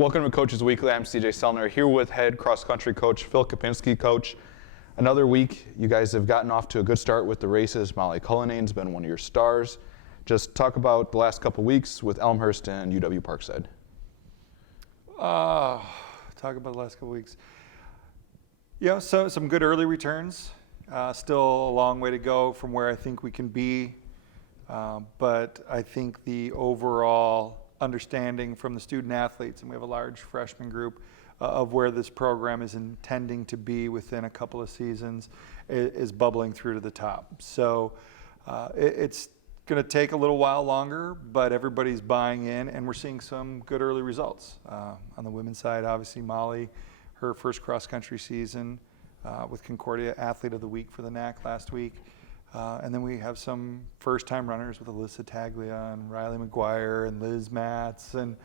Welcome to Coaches Weekly. I'm CJ Sellner here with head cross-country coach Phil Kopinski. Coach, another week. You guys have gotten off to a good start with the races. Molly Cullinane's been one of your stars. Just talk about the last couple weeks with Elmhurst and UW Parkside. Talk about the last couple weeks. Yeah, so some good early returns. Still a long way to go from where I think we can be. But I think the overall understanding from the student athletes, and we have a large freshman group, of where this program is intending to be within a couple of seasons is bubbling through to the top. So it's going to take a little while longer, but everybody's buying in, and we're seeing some good early results. On the women's side, obviously Molly, her first cross-country season with Concordia Athlete of the Week for the NAC last week. And then we have some first-time runners with Alyssa Taglia and Riley McGuire and Liz Matz, and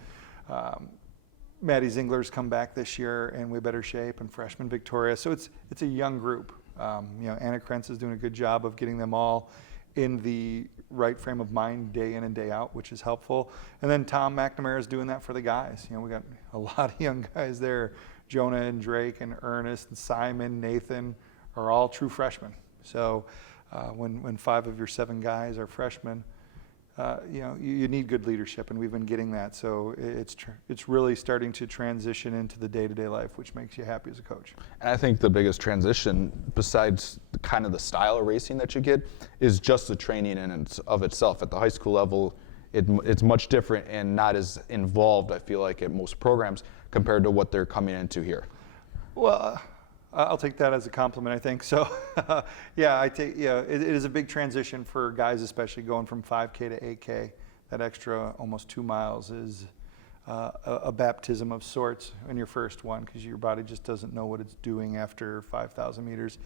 Maddie Zingler's come back this year in way better shape, and freshman Victoria. So it's a young group. Anna Krentz is doing a good job of getting them all in the right frame of mind day in and day out, which is helpful. And then Tom McNamara is doing that for the guys. We got a lot of young guys there. Jonah and Drake and Ernest and Simon, Nathan are all true freshmen. So when 5 of your 7 guys are freshmen, you need good leadership, and we've been getting that. So it's really starting to transition into the day-to-day life, which makes you happy as a coach. And I think the biggest transition, besides kind of the style of racing that you get, is just the training in and of itself. At the high school level, it's much different and not as involved, I feel like, at most programs compared to what they're coming into here. Well, I'll take that as a compliment, I think. So, it is a big transition for guys, especially going from 5K to 8K. That extra almost 2 miles is a baptism of sorts in your first one, because your body just doesn't know what it's doing after 5,000 meters.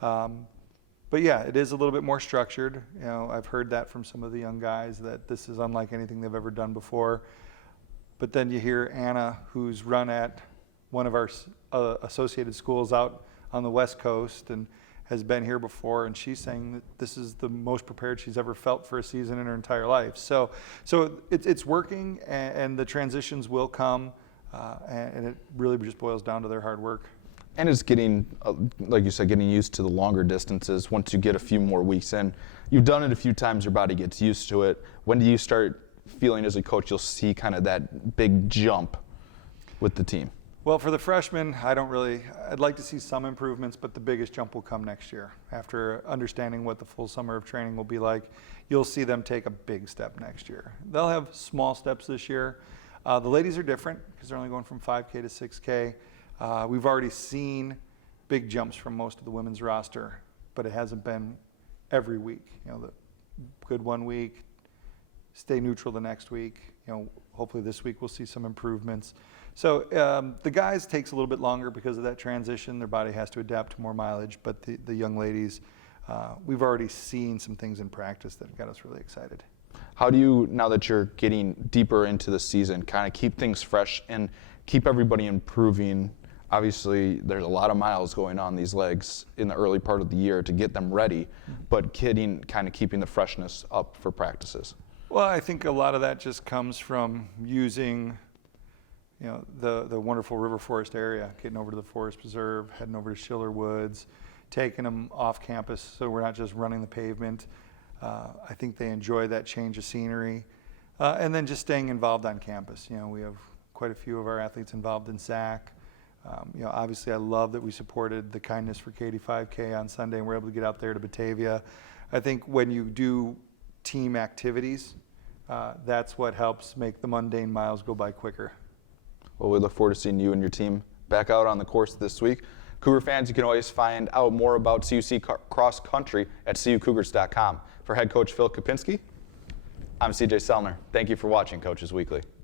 But yeah, it is a little bit more structured. I've heard that from some of the young guys, that this is unlike anything they've ever done before. But then you hear Anna, who's run at one of our associated schools out on the West Coast and has been here before, and she's saying that this is the most prepared she's ever felt for a season in her entire life. So it's working, and the transitions will come, and it really just boils down to their hard work. And it's getting, like you said, getting used to the longer distances once you get a few more weeks in. You've done it a few times, your body gets used to it. When do you start feeling as a coach you'll see kind of that big jump with the team? Well, for the freshmen, I'd like to see some improvements, but the biggest jump will come next year. After understanding what the full summer of training will be like, you'll see them take a big step next year. They'll have small steps this year. The ladies are different because they're only going from 5K to 6K. We've already seen big jumps from most of the women's roster, but it hasn't been every week. The good one week, stay neutral the next week. Hopefully this week we'll see some improvements. So the guys takes a little bit longer because of that transition. Their body has to adapt to more mileage, but the young ladies, we've already seen some things in practice that have got us really excited. How do you, now that you're getting deeper into the season, kind of keep things fresh and keep everybody improving? Obviously, there's a lot of miles going on these legs in the early part of the year to get them ready, but keeping the freshness up for practices. Well, I think a lot of that just comes from using the wonderful River Forest area, getting over to the Forest Preserve, heading over to Schiller Woods, taking them off campus so we're not just running the pavement. I think they enjoy that change of scenery. And then just staying involved on campus. We have quite a few of our athletes involved in SAC. Obviously I love that we supported the Kindness for Katie 5K on Sunday, and we're able to get out there to Batavia. I think when you do team activities, that's what helps make the mundane miles go by quicker. Well, we look forward to seeing you and your team back out on the course this week. Cougar fans, you can always find out more about CUC cross country at cucougars.com. For head coach Phil Kopinski, I'm CJ Sellner. Thank you for watching Coaches Weekly.